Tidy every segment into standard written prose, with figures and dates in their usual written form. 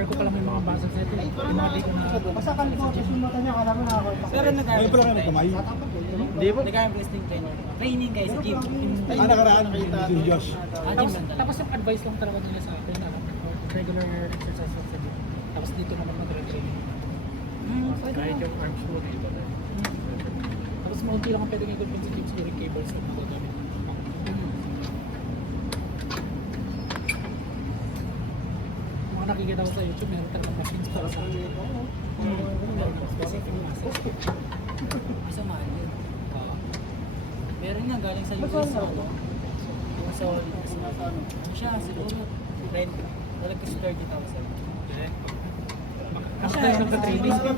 compare ko pa lang yung mga basag set. Pinali ko na. Basta kalbo, susunod niya, kala mo nakakita. Pero Ngayon pala kayo nagkamay. Hindi po. Nag-wrestling trainer. Training kayo sa gym. Nakaraan nakita si Josh. Ah, gym Tapos, lang talaga. tapos yung advice lang talaga nila sa akin, regular exercise lang sa gym. Tapos dito naman mag-training. Kahit yung arms mo dito na. Tapos maunti lang ang pwedeng i-convince sa gym siguro yung cables na magagamit. Mga nakikita ko sa YouTube, meron talagang machines para sa akin. Specific muscle. Isa mahal yun. Meron nga galing sa US sa ano. Yung sa ano siya, siguro rent. Walang kasi 30,000. Ako tayo nagka-training. Ano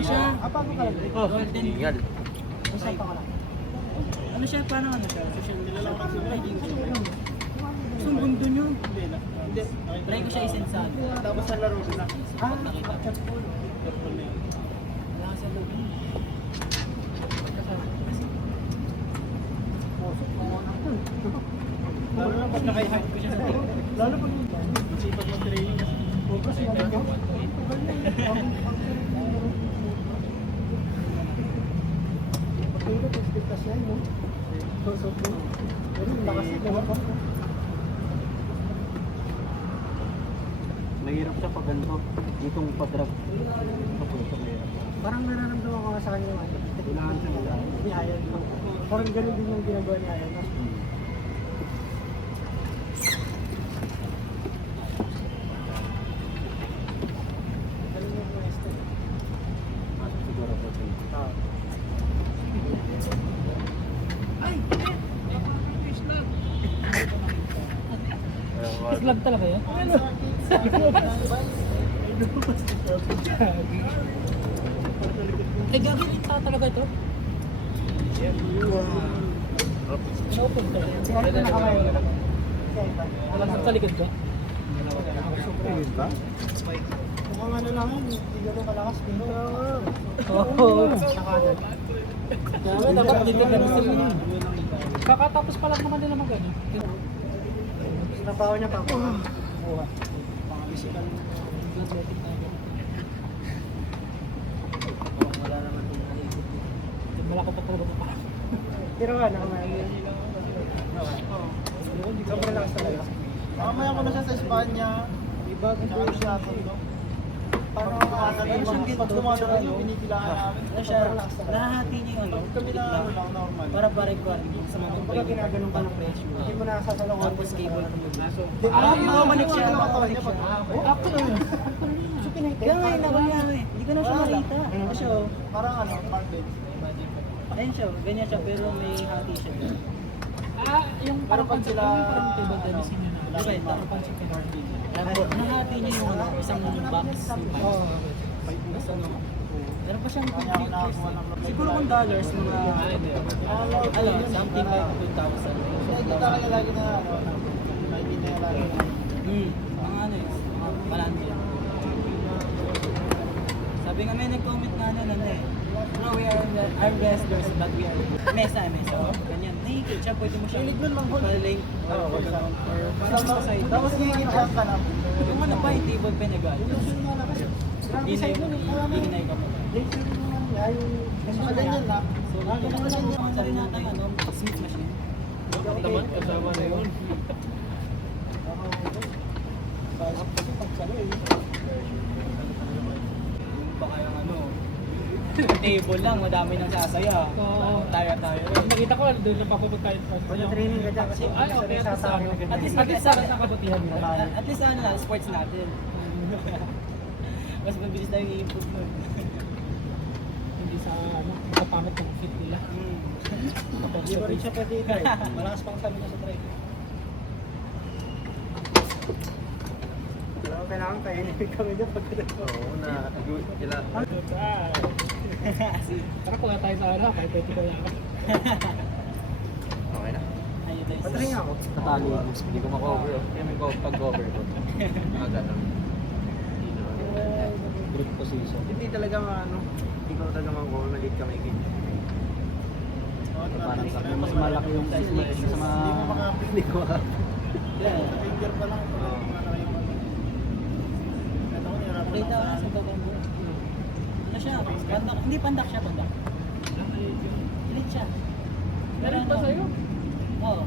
siya? Golden Golden. Basta pa ka lang. Ano siya? Parang ano siya? Social riding siya. Gusto ang gundo nyo. Try ko siya isend sa ano. Tapos sa laro na. Pag nakita ko. Wala sa loob yun. Lalo na pag Naka-hype ko siya sa TikTok. Lalo pag masipag mag-training kasi. Sobra siya. Pagkilo, pagkitas yan, no? So, pero yung lakas niya, gano'n pa. Mahirap siya pag ganito. Itong pa-drop. Parang nararamdaman ko nga sa kanya yung Kailangan siya nila. ni Ayan. Parang gano'n din yung ginagawa ni Ayan. No? Ano yung pwesto? Siguro po siya. Vlog talaga yun? Eh, gagawin talaga ito? Open ka. Kaya ito nakamayo. Walang sa likod ko? Ayun ba? Mukhang ano lang yun, hindi gano'n kalakas. Pero, Oo. nakanan. Kaya dapat dito ka sila. Kakatapos pa lang naman nila mag-ano. Trabaho niya pa po. Buha. Physical athletic na yun. Wala naman din nalipot. Malaki pa talaga pa. Pero nga, nakamayo. Sobrang lakas talaga. Mamaya ko na siya sa Espanya. Iba, Ano siya ako, no? Parang pag tumadaan yung pinipilaan namin. Ano siya? Nahahati niya yung ano. Kami na ano lang, normal. Para pare-pare sa mga Kumbaga ginaganon ka ng pressure. Hindi mo nasasalungan. Tapos cable to move. Bumalik siya. Nakakawin niya pag Ako yun. So, pinahita. Kaya nga yun ako niya eh. Hindi ko na siya makita. Ano siya oh. Parang ano, market. Ayun siya, ganyan siya pero may hati siya. Yung parang pag concept, sila- yung parang table tennis yun yun. Okay, Parang concept yun. Nahati niya yung ano, isang box. Oo. Tapos ano, meron pa siyang Kaya ako nakakuha ng siguro kung dollars, mga ano, something like 2,000. Nakikita ka na lagi na ano, nakikita ka lagi na. Mga ano yun, mga malandi. Sabi nga may nag-comment na ano eh. Bro, we are wrestlers but we are mesa. Ganyan. Nakikita siya, pwede mo siya pa-link or ganun. Or parang sa side. Tapos ngingitang ka lang. Kung ano pa yung table penegal. Hindi na yung iinay ka pa. Ganyan na. So, ganyan yung sa rin natin, ano, Smith machine. Naman, kasama na yun. Baka yung ano, table lang, madami nang sasaya. Oo. Tayo. Nakita ko, doon na papupunta tayo. Pag training ka dyan kasi Ay, okay. At least sa kabutihan nila. At least ano na, sports natin. Mas mabilis na yung i-improve mo. Hindi sa pamit ng fit nila. Hindi mo rin siya pwede i-try. Malakas pang sabi na sa try. Kailangan kainin kami dyan pagkatapos. Oo, na kailangan. Tara ko nga tayo sa ano, kahit pwede ko lang. Okay na. Ayun tayo. Patry nga ako. Natalo ako. Hindi ko ma-cover. Kaya may pag-cover ko. Mga ganun. Group position. Hindi talaga ano. Hindi ko talaga ma-cover. Maliit kami kay. Mas malaki yung size mo sa mga... Hindi ko makapit. Yeah. Finger pa lang. Ito ko nahirapan Nakita ko ako na sa babang buo. Ano siya? Pandak. Hindi pandak siya, pandak. Pilit siya. Meron pa sa'yo? Oo.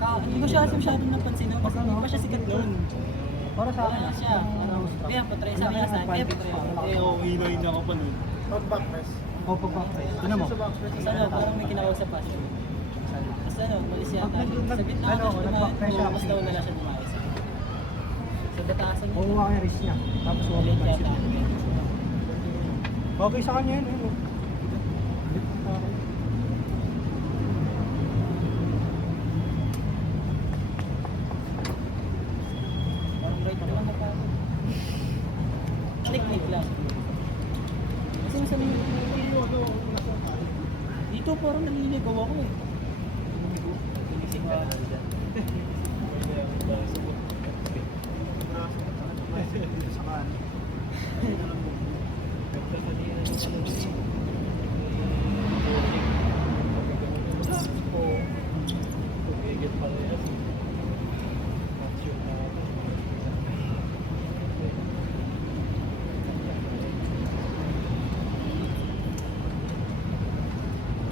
Hindi ko siya kasi masyadong napansin no? Kasi hindi pa siya sikat noon. Para sa akin. Wala siya. Kaya patry sa kanya sa akin. hinoy na ako pa nun. Pag back press. O, pagpapres. Ano mo? Sa back press. Tapos ano, parang may kinakausap pa siya. Tapos ano, malis yata. Sa gitna Ano, ako siya nagpa-press siya. tapos nawala siya dumayos. Sa batasan niya. Kukuha ka yung wrist niya. Tapos huwag Pilit mo yata. Okay sa kanya yun. Ayun. Parang right lang na parang. Click lang. Kasi yung sa dito parang naninigaw ako eh. Ginising ka na dyan. Sa kanan.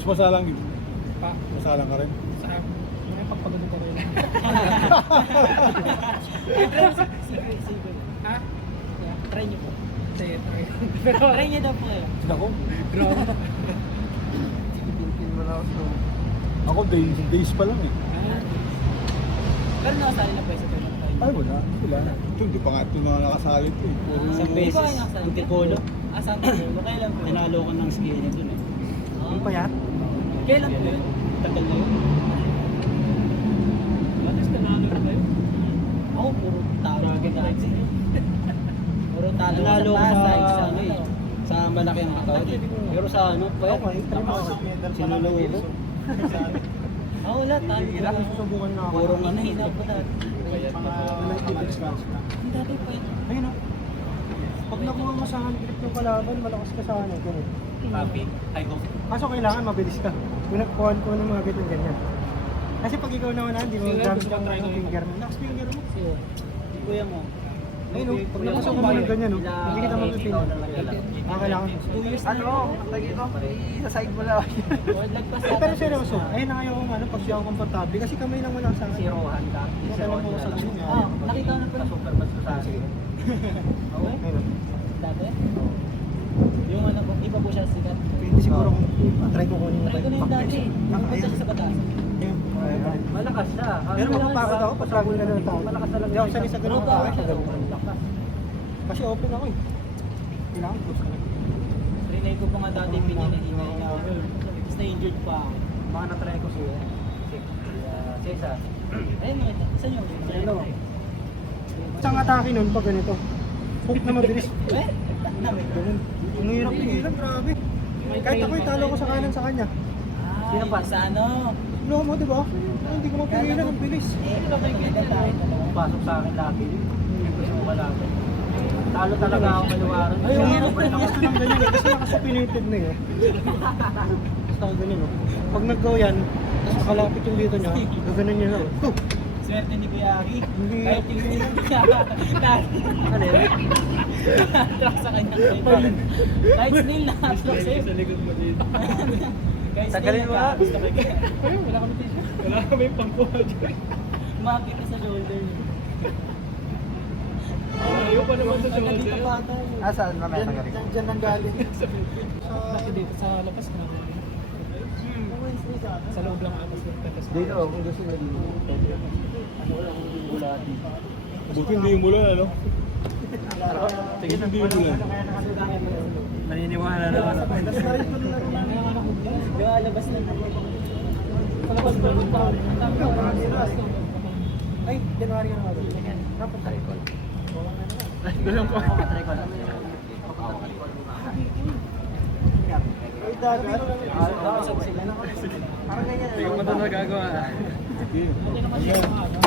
Masalang yun. Pa, Masalang ka rin. sa may pagpagano ka rin. Ha? Try niyo po. Sige, try. Try niyo daw po eh. Ako? Ground. Ako days pa lang eh. Pero nakasali na po sa tournament. Ay wala. Wala. Ito pa nga ito na nakasalit eh. Puro Isang beses. Antipolo. Ah, sa Antipolo. Kailan po? Tinalo ko ng skinny dun eh. Yung pa yan? Kailan po yun? Tagal na yun. At least nanalo na tayo. Ako, puro talo ko dati. Puro talo ko Nanalo ko sa Pasay. sa Sa ano eh. Sa malaki ang katawan eh. Pero sa ano, pwede. Okay, try mo. Sinulong ko. Ah, wala. Talo ko lang. Susubukan na ako. Puro mahina po dati. Ang dati po yun. Ayun o. Pag nakuha mo sa hand grip ng kalaban, malakas ka sa ano. Ganun. Happy. Ay, go. Kaso kailangan mabilis ka. Kung nagkuhan ko ng mga ganyan ganyan. Kasi pag ikaw naman hindi mo gamit ang finger mo. Next finger mo. Kuya mo. Ayun o. Pag napasok mo ng ganyan o. Hindi kita mapipin. Kailangan. 2 years na. Ano? Lagi ko. Sa side mo lang. Or lagpas Eh, pero seryoso, ayun na ngayon kung ano, pag di ako komportable. Kasi kamay lang wala sa akin. Zerohan ka. Okay lang po sa ganyan. Ah, nakita ko na pala. Superman sa akin. Okay. Ayun o. Dati? Yung ano po, di pa po siya sikat. Pwede siguro kung try ko kunin Try ko na yung dati. Nakapunta siya sa batas. Malakas siya. Pero mapapagod ako pag lagong gano'n tao. Malakas talaga. Hindi ako sanay sa gano'n Oo, tao. siya daw. Kasi open ako eh. Kailangan ko sa Trinay ko pa nga dati pininahinay na ako. Tapos na-injured pa ako. Mga natry ko siya. Cesar. Ayun, nakita. Saan yun? Hello. Isang atake nun pag ganito. Hook na mabilis. Eh? Dami. Ganun. Ang hirap pigilan, grabe. Kahit ako talo ko sa kanan sa kanya. Sino pa? Sa ano? Loko mo, di ba? Hindi ko mapigilan, ang bilis. Eh, ito ba yung pinagkatahin? Pasok sa akin lagi. Gusto ko lagi. Talo talaga ako maluwaran. Ay, ang hirap rin. Gusto ng ganyan eh. Kasi nakasupinated na eh. Gusto ko ganyan oh. Pag nag-go yan, tapos nakalapit yung dito niya, gaganan niya lang. Huh! Swerte ni Kuya Aki. Hindi. Kahit yung ano yun? Track sa kanya. Kahit snail na track sa'yo. Sa likod mo dito. Kahit Tagalin mo ha. gusto ko Ayun, wala kami t-shirt. Wala kami pangkuha dyan. Umakit ka sa shoulder. Ayaw pa naman sa Taga dito shoulder. pa ata. Ah, saan mamaya nagaling? Diyan nang galing. Laki dito sa labas na. Sa loob lang atas ng petas. Dito, kung gusto nyo dito. Ano ko lang kung hindi bulati. Buti hindi mo lang ano? Sige, Hindi mo lang. Maniniwala na ako. Di ba, labas na. Palabas ba? Ay, January na nga. Dapat tayo ko. Ganun po. Ay, dagat. Nakasag sila. Parang ganyan. Hindi ko pa ito nagagawa. Sige. Hindi naman siya mga ano.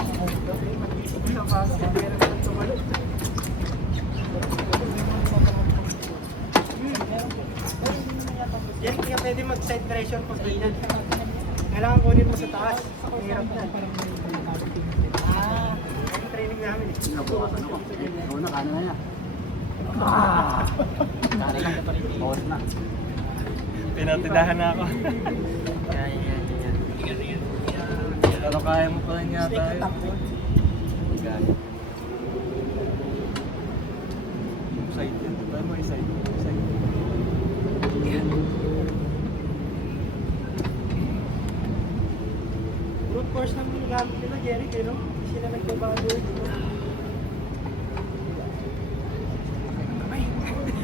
Yan, kaya pwede mag-side pressure pag ganyan. Kailangan kunin mo sa taas. Ang hirap na. Sinabukasan ako. Una, kanan na yan. Kanan lang. Bawas na. Pinatindahan na ako. Yan. Pero kaya mo pa rin yata yun. Side yan. Tayo mo iside. Root course lang yung gamit nila, Jerry, pero hindi sila nagbabago.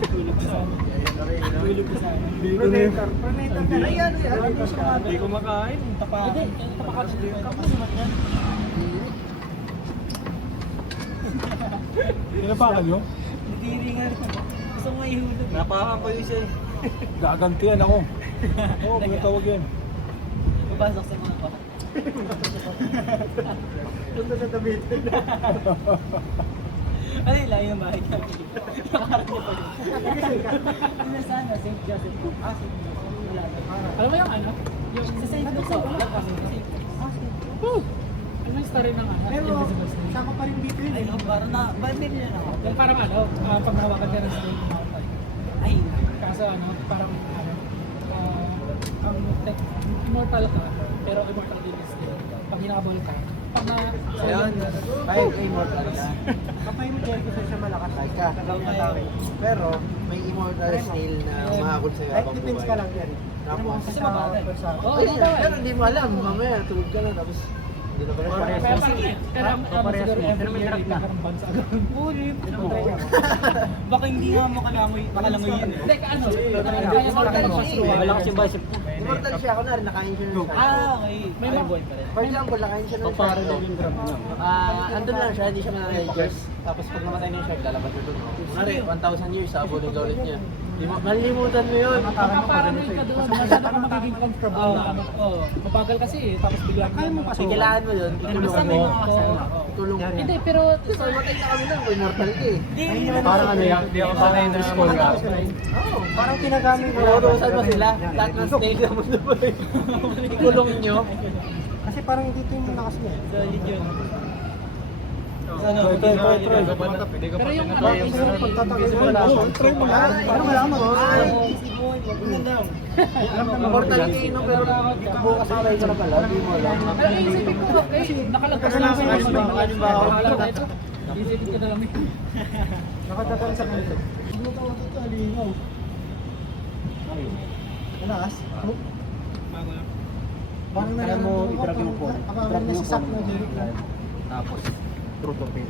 Tulog ka sana. Predator. Predator ka na yan. Hindi ko makain. Hindi, tapakan siya. Kapag naman yan. Pinapakan nyo? Nadiri nga rin. Gusto mo ihulog. Napakan ko yun siya eh. Gagantihan ako. Oo, mga tawag yan. Babasok sa mga bahat. Punta sa tabi. Ano yung layo ng bahay kami? Nakakarap niya pa yun. Ano sana? St. Joseph. Ah, St. Joseph. Wala na. Alam mo yung ano? Yung Sa St. Joseph. Wala kami. ano yung story ng ano? Pero, Invisible Snake? saka pa rin dito yun. Ay, parang na, bakit may nila ako? Yung parang ano, pag nahawakan ka ng snake, makamatay. Ay, Kaso ano, parang ano, ang immortal ka, pero immortal din is still. Pag hinabol ka, pag na... Ayun. Ay, immortal na. kapay mo dyan kasi siya malakas. Ay ka. Pero may immortal snail na umahakot sa'yo Kahit habang depends buhay. ka lang yan. Tapos, Kasi mabagal. Oo, Ay, hindi daw pero hindi mo alam. Mamaya, tulog ka na. Tapos, hindi na pala. Pero parang siguro every year, may parang bansa agad. Ulit. Baka hindi nga mo makalangoy yun. Hindi, ano? Kaya mo lang Malakas yung bicep ko. Immortal siya. Ako na rin, nakain siya ng shark. Ah, okay. May mga buhay pa rin. For example, nakain siya ng shark. Andun lang siya, hindi siya mananagers. Tapos pag namatay na yung shark, lalabas na doon. Kunwari, 1,000 years, sabulin ka ulit niya. Malilimutan mo yun. Paranoid ka doon, masyado ka magiging comfortable na ano. Mabagal kasi eh, tapos biglang... Kaya mo pa Kailangan mo yun, Basta tutulungan may mo. mga kasama. Tulong mo. Hindi, pero... So, matay na kami lang, immortal ka eh. Hindi Parang ano yan, hindi ako sanay na school ka. Oo. Parang tinagamit ko. Urusan mo sila. Lahat ng snail na mundo pa eh. Ikulong nyo. Kasi parang dito yung malakas niya. Solid yun. Ito. Pero yung ano, yung Pagtatagin mo wala. Try mo lang. Ano wala mo? Ay, easy boy. Wag mo lang. Immortal ka eh, no? Pero bukas sabay ka na pala. Hindi mo alam. Pero isipin ko, okay, nakalagpas na ako yung isipin ko na lang yun. Nakatagal sa kanito. Ano tawag ito? Alinaw. Malakas? Bago lang. Parang Kaya mo i-drag yung phone. Parang nasisak na dito. Tapos, truth of it.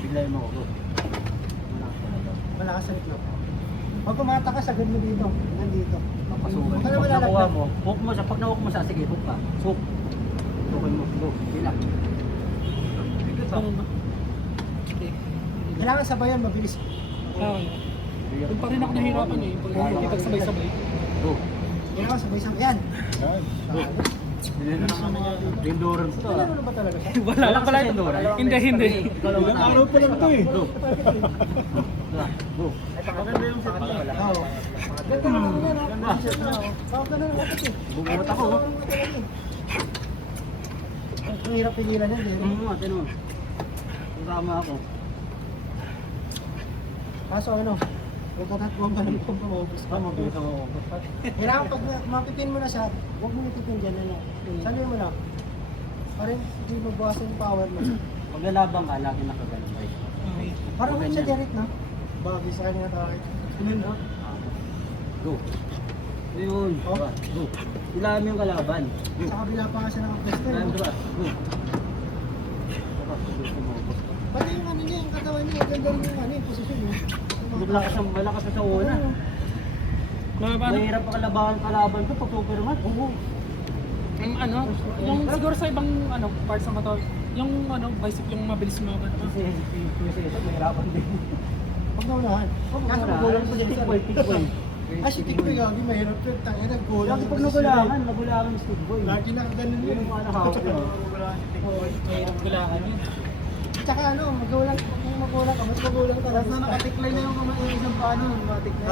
Biglayin mo ako. Malakas sa itlog. Pag kumata ka, sagad mo dito. Nandito. Papasukan. Baka Pag naman nakuha lalaglag. mo, hook mo siya. Pag nahook mo siya, sige, hook ka. Hook. Hookin mo. Go. Bila. Kailangan sabayan, mabilis. Kung pa rin ako nahirapan eh, pag pagsabay-sabay. Go. Kailangan sabay-sabay. Yan. Endurance to ah. Ano ba talaga siya? Wala lang pala ito. Hindi. Ilang araw pa lang ito eh. Go. Go. Maganda yung sa kanya. Oo. Ganda naman yan. Oo, ganun ang atak eh. Bumuot ako. Ang hirap pigilan yan, Jerry. Tinun. Kasama ako. Kaso ano, huwag ka nang pumapos. Mabilis ako. Kailangan pag mapipin mo na siya, huwag mo itipin dyan na lang. Saluhin mo lang. Parang hindi mabawasan yung power mo. Pag lalabang ka, lagi nakaganon. Parang may siya direct, no? Bagay sa kanya tayo. Ganun, no? Go. Yun. Oh. Go. Kailangan mo yung kalaban. Sa kabila pa nga siya nakapwesto, no? Andra. Go. Pati yung ano niya, yung katawan niya, ganda rin yung ano, yung posisyon, no? Malakas sa una. Mahirap pa kalaban ko pag Superman. Oo. Yung ano, yung siguro sa ibang ano, parts ng motor, yung ano, bicep yung mabilis mo. Kasi mahirapan din. Pag naunahan. Kaso magulang ko dyan. Tikboy. Ah, si Tikboy, gagi, mahirap yun. Tangin, naggulang. Lagi pag nagulangan yung Tikboy. Lagi nakaganon yun. Yung ano hawak yun. Mahirap gulangan yun. Tsaka ano, magulang ka, mas magulang ka. Tapos na nakatiklay na yung isang paano, nakatiklay.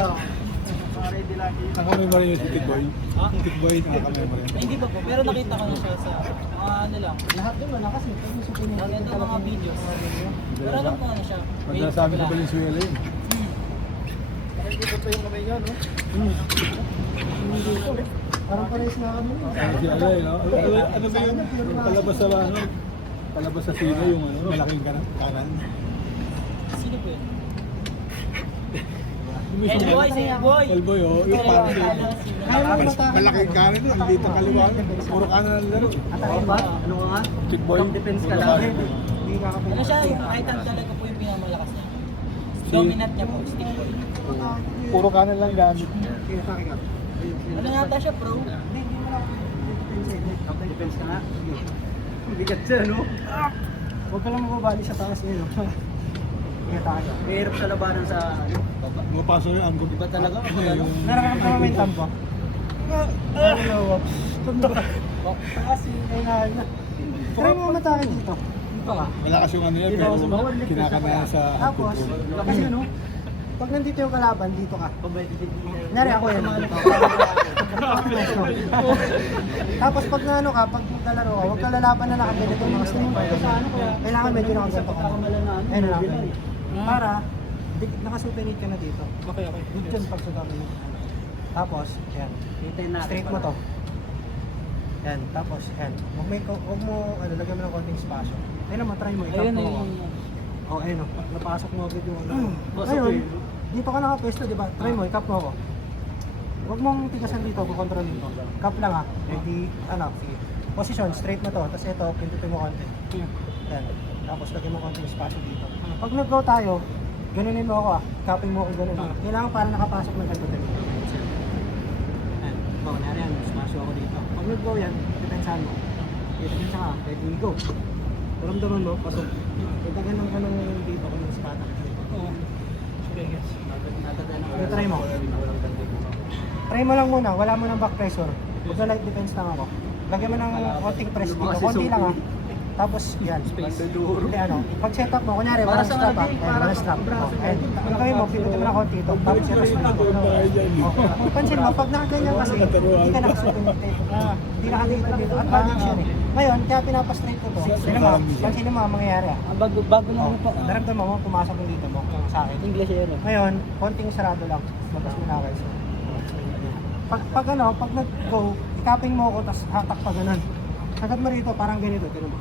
ready lagi yun. Nakamay mo rin yung si Tikboy. Yung Tikboy, nakamay mo rin. Ay, hindi pa po, pero nakita ko na siya sa mga ano lang. Lahat din malakas eh. Pag gusto ko niya. Nakita ko mga videos. Pero alam ko ano siya. Pag nasabi ko Valenzuela yun. Nakikita pa yung kamay niya, no? Hindi ko eh. Parang parehas na kami. Kasi alay, no? Ano ba yun? Palabas sa ano? Palabas sa sino yung ano, malaking kanan. Sino po yun? Yung may sumunod. Boy, say boy! Oldboy, oh. Yung parang Kaya mo matake. malaking kanan yun, hindi ito kaliwa. Puro kanan ang laro. Atake ba? Ano ka nga? Tikboy. Defense ka lang. Hindi kakapit. Ano siya, yung right hand talaga po yung pinamalakas niya. Dominant niya po, stick boy. Puro kanan lang gamit. Sige, atake ka. Ano nga siya, pro? Hindi mo lang. Defense ka nga. Bigat siya, no? Huwag ka lang mababali sa taas niya, no? Sige, atake ka. Mahirap sa labanan sa Mapasok yung angkot. Iba talaga? Nararamdaman ka momentum ko? Ano? Tundo ka. Kasi, ay nga na. Try mo matake dito. Dito ka. Malakas yung ano yan, pero kinakanayan sa Tapos, football. kasi ano, pag nandito yung kalaban, dito ka. Nari ako yan. Dito. Tapos pag naano ka, pag maglalaro ka, huwag ka lalaban na nakaganito mga step. Kailangan medyo nakaganto ka. Ayun na lang. Para, nakasupinate ka na dito. Okay, okay. Good yun pag sugami mo. Tapos, yan. Straight mo to. Yan, tapos, yan. Huwag mo, ano, lagyan mo ng konting spasyo. Ayun naman, try mo. Ayun na mo. yung... Oh, ayun o. Napasok mo agad yung ano. Ngayon, dito ka nakapesto, di ba? Try mo, ikap mo ako. Huwag mong tigasan dito, kukontrolin ko. Cup lang ha. Ready, ano, sige. Position, straight mo to. Tapos ito, pindutin mo konti. Yan. Tapos lagyan mo konting spasyo dito. Pag nag-go tayo, ganunin mo ako ah. Cupping mo ako ganun. Kailangan para nakapasok ng ganito din. Yan. Go, nari yan. Spasyo ako dito. Pag nag-go yan, depensahan mo. Depensa ka. Ready, go. Paramdaman mo, pasok. Itaganan ka ng dito ko ng spata. Oo. Okay, guys. Try mo. Try mo lang muna, wala mo ng back pressure. Magka-light defense lang ako. Lagyan mo ng konting press dito, konti lang ha. Tapos yan. Hindi ano, pag set up mo, kunyari, Para walang sa strap ha. ano, Ayan, walang strap. And ano gawin mo, pinutin mo ng konti ito. Tapos set up mo dito. Pansin mo, pag nakaganyan kasi, hindi ka nakasupunite. Hindi nakadito dito. Advantage yan eh. Ngayon, kaya pinapastraight ko to. Sino mo, pansinin mo ang mangyayari ha. Bago na ano po. Naramdaman mo, pumasok mo dito mo sa akin. English yun. Ngayon, konting sarado lang. Labas mo na kayo. Pag nag-go, ikaping mo ako, tapos hatak pa ganun. Sagat mo rito, parang ganito. Ganun mo.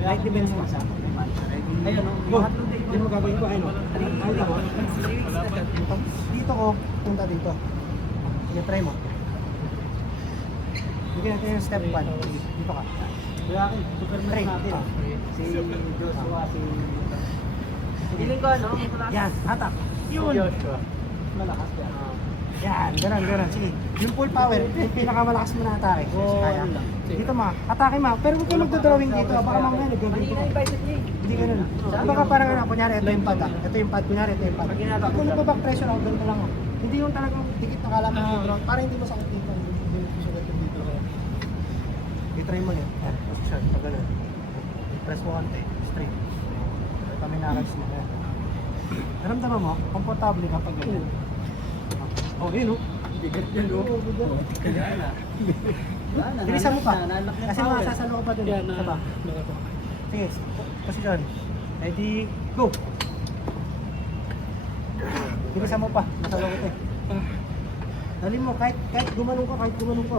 Light defense mo sa ayun, go. Yun mo gagawin ko, ayun. Ayun mo. Dito ko, punta dito. Sige, try mo. Bigyan natin yung step 1. Dito ka. Superman natin. Si Joshua, si... Feeling ko ano? Yan, hatak. Yun. Malakas yan. Yan, ganun. Sige. Yung full power, yung pinakamalakas mo na atake. Kaya. Dito ma, atake ma. Pero huwag ka magdodrawing dito. Baka mamaya nagagawin ko. Hindi ganun. Baka parang ano, kunyari ito yung pad ah. Ito yung pad, kunyari ito yung pad. Pag kung nagpa-back pressure ako, ganito lang ah. Hindi yung talagang dikit na kalaman yung ground. Para hindi masakit dito. Hindi yung sugat yung dito. I-try mo yun. Yan, position. Pag ganun. Press mo konti. Straight. Paminakals mo. Yan. Naramdaman mo, komportable ka pag ganun. Oh, yun oh. Bigat yan oh. Bilisan mo pa. Kasi makasasalo ka pa dun. Yan, Isa pa. Sige, position. Ready, go! Bilisan mo pa. Nasalo ko eh. Dali mo, kahit gumanong ka.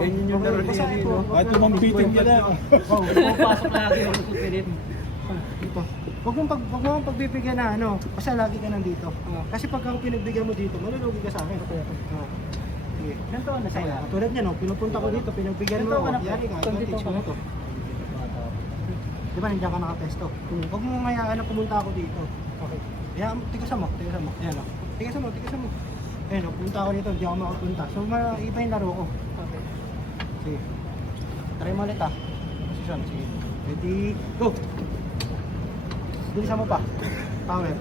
Ganyan yung laro niya rin, no? Kahit lumampitin ka na. Oo, Pumapasok lagi yung susunod. dito. Huwag mong pagbibigyan na ano, basta lagi ka nandito. Kasi pag ako pinagbigyan mo dito, malulugi ka sa akin. Sige. Ganito na Sa'yo, sa'yo. tulad niya no, pinupunta ko dito, pinagbigyan mo Ganito ako. ka na, Yari ka, dito advantage ka mo na. to. Di ba nandiyan ka nakapesto? Huwag mo ngayaan na pumunta ako dito. Okay. Kaya, tigasan mo. Ayan o. Tigasan mo. Ayan o, punta ako dito, hindi ako makapunta. So, iba yung laro ko. Okay. Sige. Try mo ulit ah. Position, sige. Ready, go! Bilisan mo pa. Power.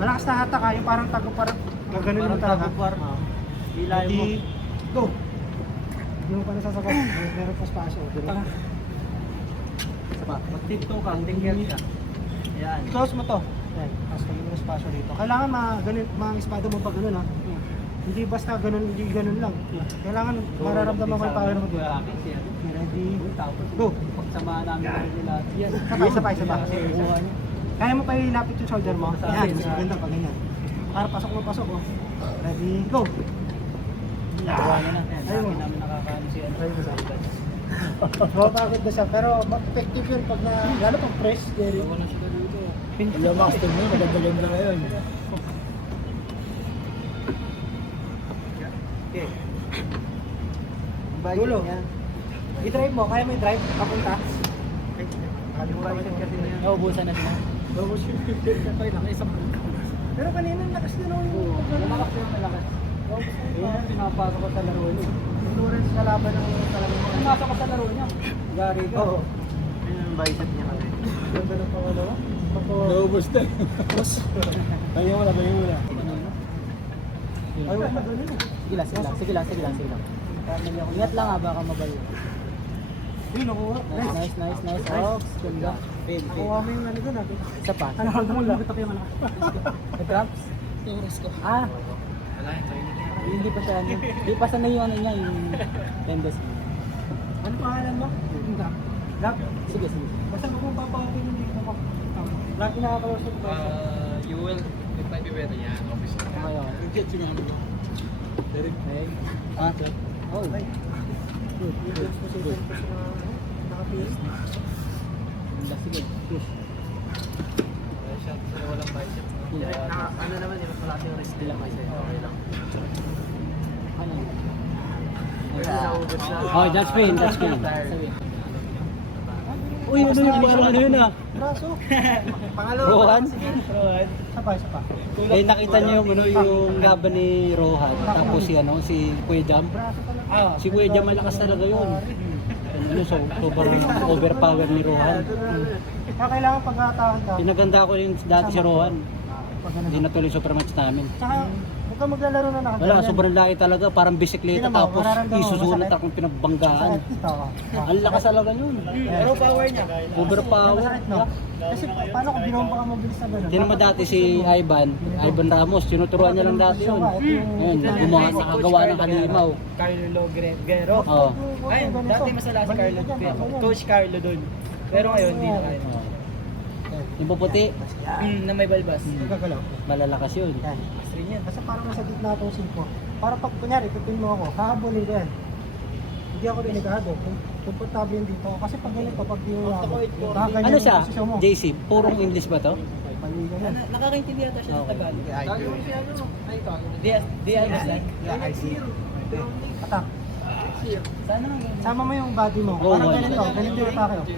Malakas na hatak ha, yung parang gaganunin mo talaga. Hilay mo. Ready, go! Hindi mo pa nasasagot. Meron pa spasyo. Isa pa. Mag-tiptoe ka, tingger ka. Ayan. Close mo to. Yan. Tapos lagyan mo ng spasyo dito. Kailangan ganun, mga espada mo pa ganun ha. Hindi basta ganun, hindi ganun lang. Kailangan mararamdaman mo yung power mo dito. Ready? Go! Pagsamahan namin nila. Yan. Isa pa. Kaya mo pa ilapit yung shoulder mo. Yan, mas maganda pag ganyan. Para pasok mo, pasok. Oh. Ready? Go! Nagawa na na. Ayun. Lagi namin nakakaano siya. Mapagod na siya, pero effective yun pag na, lalo pag press, Jerry. Wala siya dito. Yung master mo, maganda-ganda ngayon. Okay. Dulo. I-drive mo, kaya mo i-drive, papunta. Naubusan na sila. Pero kanina lakas na naman yung Lumakas yung malakas. Ayun, pinapasok ko sa laro niya. endurance na laban ng talagang mga. Pinapasok ko sa laro niya. Gary ko. Oo. Yun yung bicep niya kasi. Ganda ng pangalawa. Naubos na. Kaya mo na. Ay, wala na ganun eh. Sige lang. Ingat lang ha, baka mabayo. Yun, nakuha. Nice. Oh, ganda. Nakuha mo yung ano doon ah. Isa pa. Ano, mo lumitok yung ano. May traps? Oras ko. Ah, Wala yung training niya. hindi pa siya. Hindi pa sanay yung ano niya, yung tendes. Ano pangalan mo? Lap. Sige. Basta kung papakapin yung dito ko. Lap pinakakalosok ba? You will, it might be better. Yeah, obviously. Okay. Jet sinabi mo. Derek. Ah, oh. Ay. Good. Yung dance position ko sa nakapis. Sige. Walang bicep. Ano naman, yung malaki yung wrist nila kasi. Okay lang. Ano? Naubos na. Oh, that's pain. Uy, ano yung parang ano yun ah? Braso. Rohan? Isa pa. Eh, nakita niyo yung, ano, yung laban ni Rohan. Tapos si Kuya Jam. Braso talaga. Si Kuya Jam malakas talaga yun. Ano, sobrang overpower ni Rohan. Kaya kailangan pag-aatakan ka. Pinaganda ko yung dati si Rohan. Pag ganun. Hindi natuloy super match namin. Tsaka, huwag ka maglalaro na nakaganyan. Wala, sobrang laki talaga. Parang bisikleta Tingnan mo, tapos mararamdaman mo, isusulat masakit. akong pinagbanggaan. Ito. Ang lakas talaga yun. Pero power niya. Overpower. Masakit, no? Kasi paano kung binomba ka mabilis na gano'n? Tingnan mo dati si Ivan Ramos, tinuturuan niya lang dati yun. Ngayon, gumawa, nakagawa ng halimaw. Carlo Guerrero. Oo. Ay, dati masala si Carlo. Coach Carlo doon. Pero ngayon, hindi na kaya. Yung puputi, Na may balbas. Gagalaw. malalakas yun. Yan. Kasi parang nasa gitna itong singko. Para pag kunyari, pipin mo ako, hahabulin ko yan. Hindi ako delikado. Komportable yun dito. Kasi pag ganito, pag yung nakaganyan Ano siya? yung posisyon mo. JC, purong English ba to? Mali ka yan. Nakakaintindi ata siya ng Tagalog. Yeah, I see. Atak. Sana nga. Sama mo yung body mo. Oo, Parang oo. ganito. Ganito yung atake.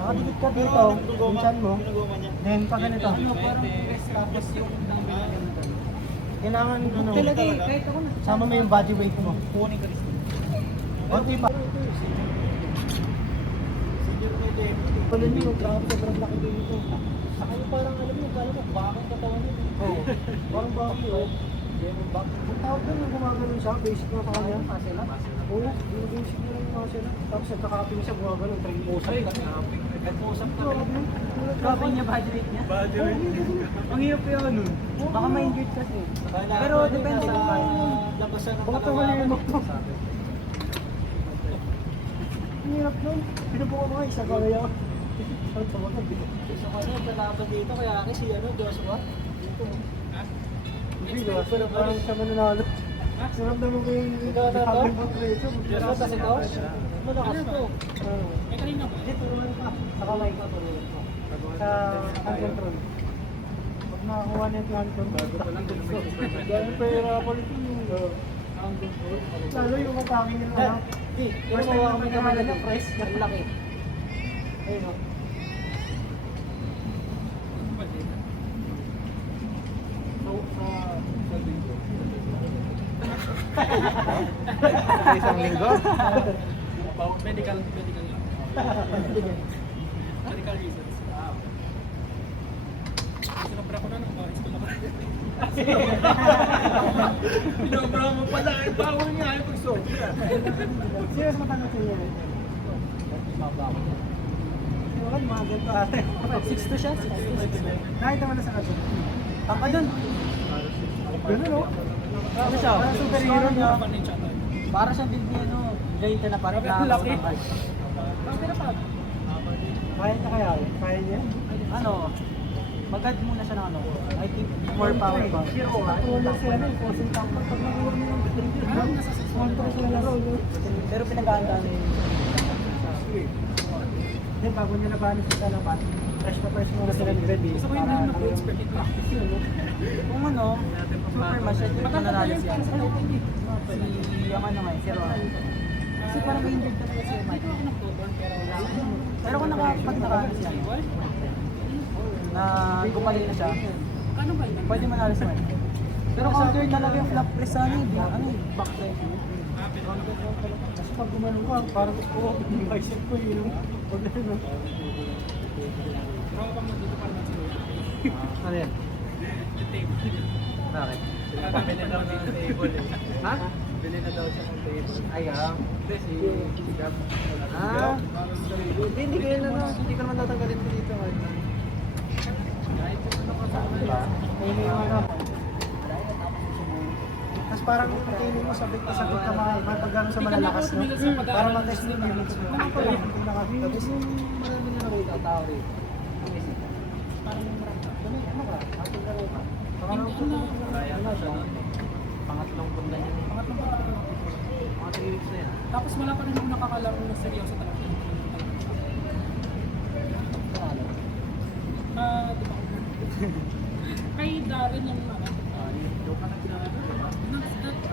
Nakadikit ka dito. Yung chan mo. Then pag ganito. Tapos yung Kailangan ano. talaga eh, kahit ako na. Sama mo yung body weight mo. Kunin ko rin. Konti pa. Ano nyo yung grabe sobrang laki dito. Saka yung parang alam mo, kala mo, bakit katawan nyo. Oo. Parang bakit oh. Ang tawag doon yung gumagano'n siya, basic na pa kanya. Oo, yung basic na lang yung mga sila. Tapos nagkakapin siya gumagano'n, trying pusap ka. Pusap ka. Grabe niya body weight niya. Ang hirap yun nun. Baka ma-injured kasi. Pero depende kung kaya. Bakit ang mali mo to? Ang hirap nun. Pinubukan mo nga, isa ka kaya. Ang tawagan dito. Isa ka na, kalaban dito, kaya kasi Joshua. Dito. Hindi, Joshua, parang siya mananalo. Sarap naman ko yung habang pagpreso. Joshua, tas ito? Malakas to. Dito naman pa. Sa kamay ko. Sa hand control. Pag nakakuha na yung hand control. Gano'n pa yung nakapolitin yung hand control. Lalo yung atake nila na. First time na kami naman na press. Ang laki. Ayun o. Sa isang linggo? Medical lang. Medical reasons. Sinobra ko na ng pawis ko naman. Sinobra mo pala. Ang power niya ay pagsobi. Serious matanggal sa iyo. Wala mga ganito ate. 6'2" siya? 6'2". Nakita mo na sa kaso. Taka dun. Ganun o. Ano siya? Parang superhero niya. Parang ninja to. Para siyang din ano, Jade na parang Laki. Kaya niya kaya? Kaya niya? Ano, mag-add muna siya ng ano, I think more power pa. Tulad siya na, posing tank. Pag nag-work niya yung Nasa 6 contract na laro. Pero pinag-aandaan na yun. Hindi, bago niya nabanis sa talaban, fresh na fresh muna sila ni Red. Gusto ko yung ano, expert in practice yun. Kung ano, super match, I think mananalo siya. Si, yung ano nga, si Ron. Kasi parang may injured talaga si Mike. Pero kung pag nakaano siya, na gumaling na siya, Ano ba yun? pwede manalo si Mike. Pero counter talaga yung flop press sa ano, back press. Kasi pag gumanong ka, parang ko, yung bicep ko yun. Huwag na yun. Ako pang nandito para mag-siguro. Ano yan? Bakit? Bili na daw ng table eh. Ha? Bili na daw siya ng table. Ay, Hindi, si Gab. Ah? Hindi ko yun ano, hindi ko naman tatanggalin ko dito. May yung ano. Tapos parang yung training mo, sabit ka pag gano'n sa malalakas, no? Para mag-test mo yung limits mo. Hindi nakakabis. Marami na nakita tao rin. Ano ka? Ating ka rin. Pangatlong bunda niya. Mga 3 weeks na yan. Tapos wala pa rin yung nakakalaro ng seryoso talaga. Di ba? Kay Darren yung ano,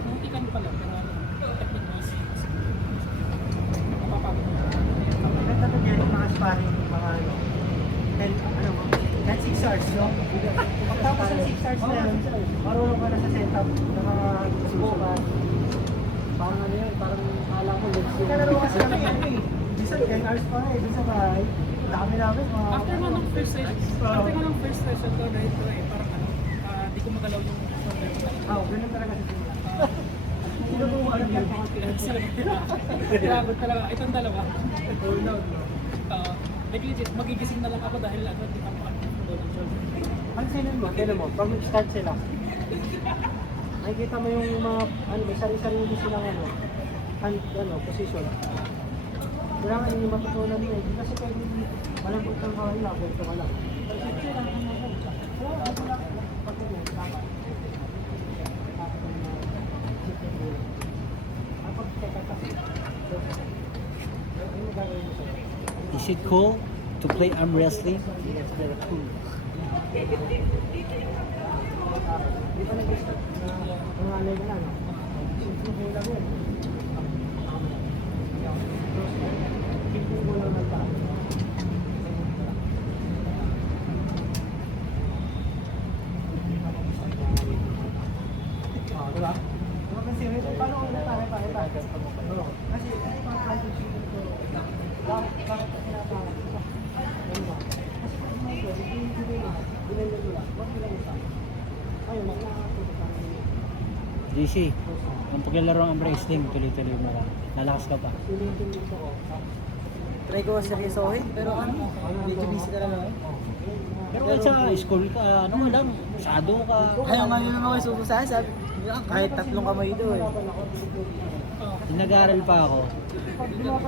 muntikan pala, pero technique wise, napapagod. Maganda to dyan yung mga sparring, mga 6 hours, no? Pagtapos ng 6 hours na yun, marunong ka na sa setup ng mga subukan. Parang ano yun, parang kala ko legs yun. Kalaro kasi kami ano eh. Minsan 10 hours pa eh, dun sa bahay. Dami namin mga... After mo ng first session ko, dahil ko eh, parang ano, di ko magalaw yung shoulder ko. Ganun talaga sa sila. Sinubukan lang yan. Grabe talaga, itong dalawa. Like legit, magigising na lang ako dahil ano, di pa ako ng shoulder. Pansinin mo, kailan mo, pag mag-start sila, nakikita mo yung mga, may sarili silang position. Kailangan yung matutunan mo eh. Di kasi pwede malambot kang kawal lang, ganito ka lang. Pero siyempre lang ang mga siya. Pag ganyan, tama. Kapag teka kasi, ano gagawin mo sa'yo? Is it cool to play arm wrestling? Yes, very cool. Di ba nag-start na pangalay ka na, no? Simple mo lang yun. Simple mo lang ng tao. Diba? Diba kasi paano kung pare-pare? Oo. Kasi ano pa private shooter ko? Bakit pinapakot? Diba? Kasi pag mga pwede, hindi na, binigyan mo lang. Wag mo lang isa. Ayun, makakatulog ka na yun. DC, kung paglalaro ang wrestling, tuloy-tuloy mo ka. Lalakas ka pa. Ulitin mo ito ko. Try ko seryosohin, pero ano, medyo busy talaga. Pero sa school ka, ano ka lang, masyado ka. Ayaw nga nyo naman kayo sususahan, sabi, kahit tatlong kamay doon. Nag-aaral pa ako.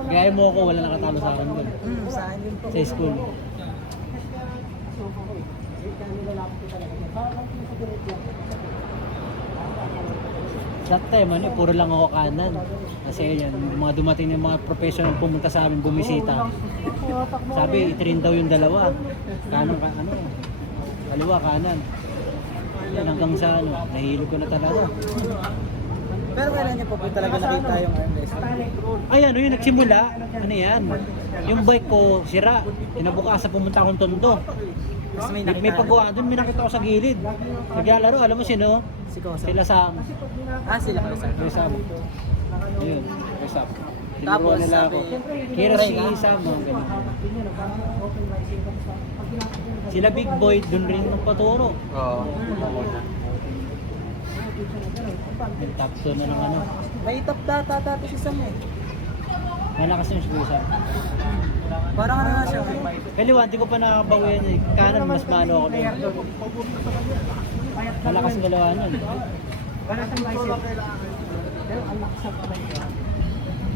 Gaya mo ako, wala nakatalo sa akin doon. Saan yun po? Sa school. That time, ano, puro lang ako kanan. Kasi yan, mga dumating ng mga professional pumunta sa amin, bumisita. Sabi, itirin daw yung dalawa. Kanan ka, ano, kaliwa, kanan. Yan, hanggang sa, ano, nahilo ko na talaga. Pero kailan niyo po talaga nakita yung arm wrestling? Ay, ano yun, nagsimula. Ano yan? Yung bike ko, sira. Kinabukasan pumunta akong Tondo. May paggawa doon, may nakita ko sa gilid. Naglalaro, alam mo sino? Sila Sam. Sila Sam. Sila Sam. Yun, sila Sam. Tapos nila ako. Kira si Sam, mga ganun. Sila Big Boy, doon rin ng paturo. Oo. Yung top 2 na ng ano. May top data si Sam eh. Malakas yung si Sam. Parang ano na siya. Kaliwa, hindi ko pa nakabawian eh. Kanan mas malo ako doon. payat lang Malakas yun. galawan yun. Wala siyang bicep. Pero ang lakas ng kamay niya.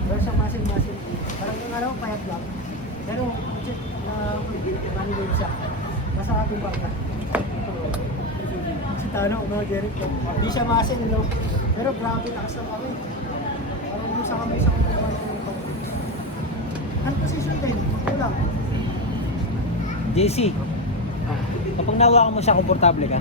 Wala siyang muscle. Parang yung ano, payat lang. Pero, check na manilin siya. Nasa ating bangka. Si Tano, mga Jericho. Hindi siya muscle, no? Pero grabe, lakas ng kamay. Parang yung sa kamay sa kamay. Ano position din? Kulang. JC, kapag nawakan mo siya, komportable ka?